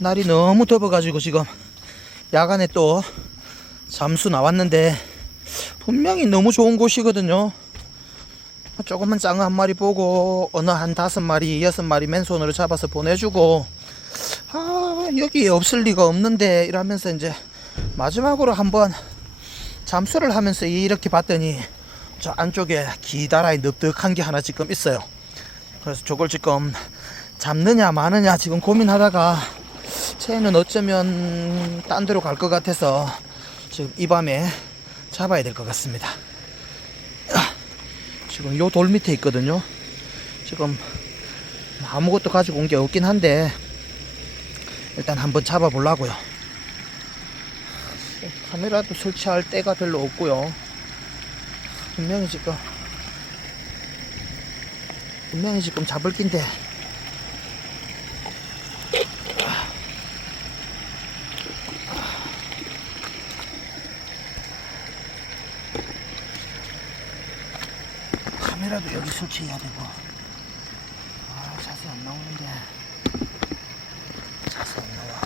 날이 너무 더워가지고 지금 야간에 또 잠수 나왔는데 분명히 너무 좋은 곳이거든요. 조금만 짱어 한 마리 보고 어느 한 다섯 마리 여섯 마리 맨손으로 잡아서 보내주고 아 여기 없을 리가 없는데 이러면서 이제 마지막으로 한번 잠수를 하면서 이렇게 봤더니 저 안쪽에 기다라이 넓적한 게 하나 지금 있어요. 그래서 저걸 지금 잡느냐 마느냐 지금 고민하다가 채는 어쩌면 딴 데로 갈 것 같아서 지금 이 밤에 잡아야 될 것 같습니다. 아, 지금 요 돌 밑에 있거든요. 지금 아무것도 가지고 온 게 없긴 한데 일단 한번 잡아 보려고요. 카메라도 설치할 데가 별로 없고요. 분명히 지금 분명히 지금 잡을 낀데 카메라도 여기 설치해야 되고. 아 자세 안 나오는데. 자세 안 나와.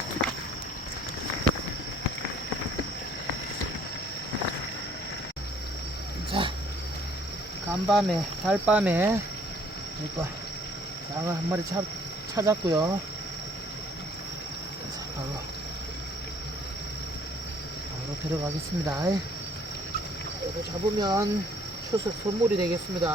자 간밤에 달밤에 이거 장어 한 마리 찾, 찾았고요. 자 바로 바로 들어가겠습니다. 이거 잡으면 추석 선물이 되겠습니다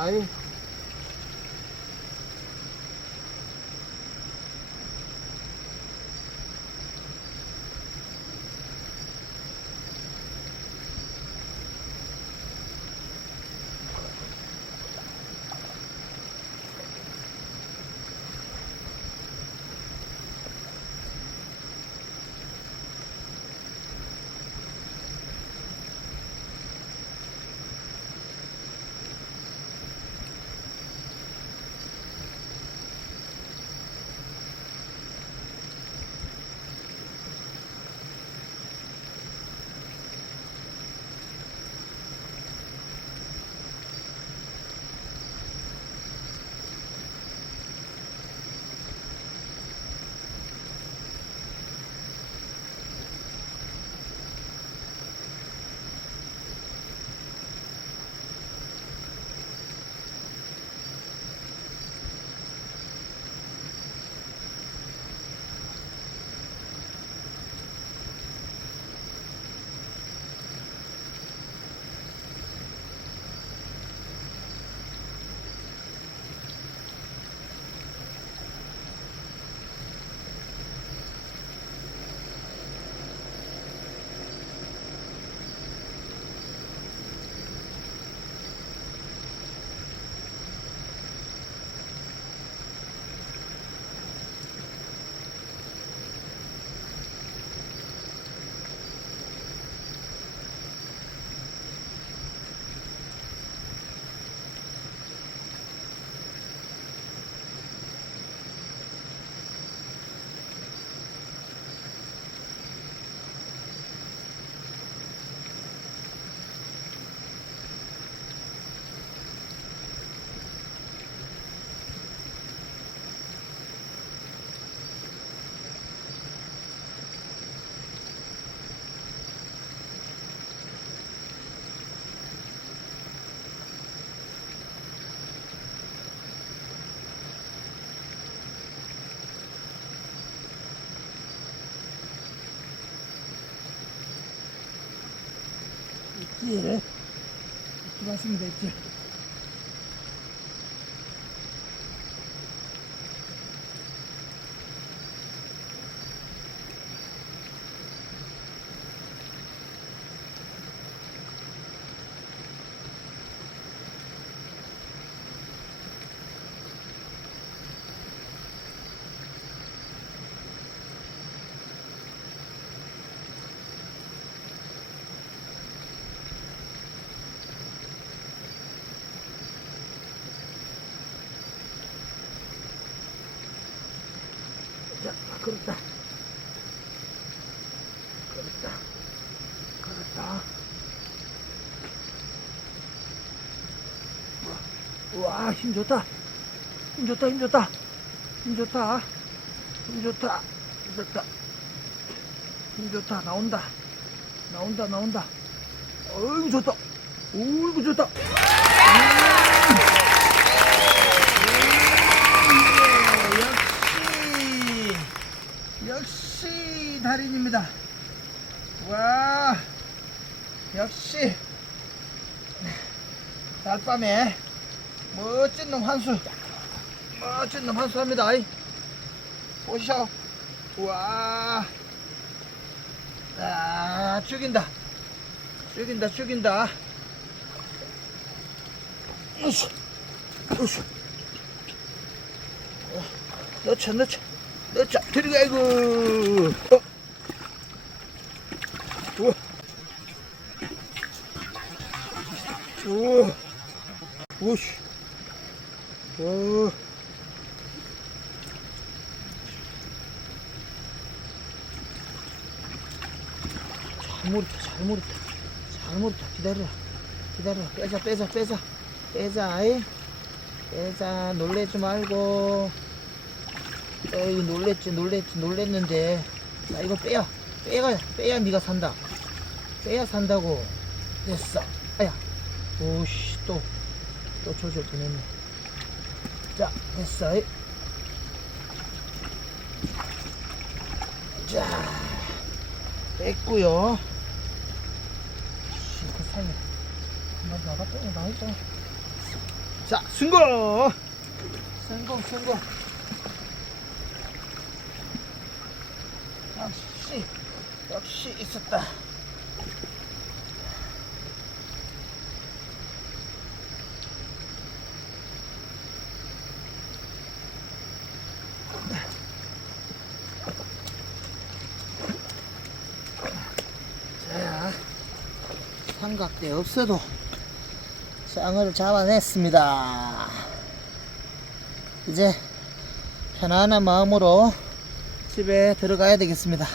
있지 들어왔습니다 있지 자, 그렇다. 그렇다. 그렇다. 와, 힘 좋다. 힘 좋다, 힘 좋다. 힘 좋다. 힘 좋다. 힘 좋다. 힘 좋다 나온다 나온다 나온다 어이구 좋다 어이구 좋다 달인입니다 와 역시 달밤에 멋진 놈 한수 멋진 놈 한수 합니다 보시오 와 아, 죽인다. 죽인다, 죽인다. 으쌰, 으쌰. 어, 넣자, 넣자, 넣자. 들어가, 이고 어. 우와. 우와. 우씨. 오. 잘 모르다 잘 모르다. 잘 모르다. 기다려 기다려 빼자 빼자 빼자. 빼자 아이. 빼자. 놀래지 말고. 에이 놀랬지 놀랬지 놀랬는데. 자 이거 빼야. 빼야 빼야 네가 산다. 빼야 산다고 됐어. 아야. 오씨 또또 조절 보냈네. 자 됐어 아이. 자 뺐고요 그 사이에 한번 나갔더니 나있잖아 자 승거 성공 성공 역시 역시 있었다 자 삼각대 없어도 쌍을 잡아냈습니다. 이제 편안한 마음으로 집에 들어가야 되겠습니다.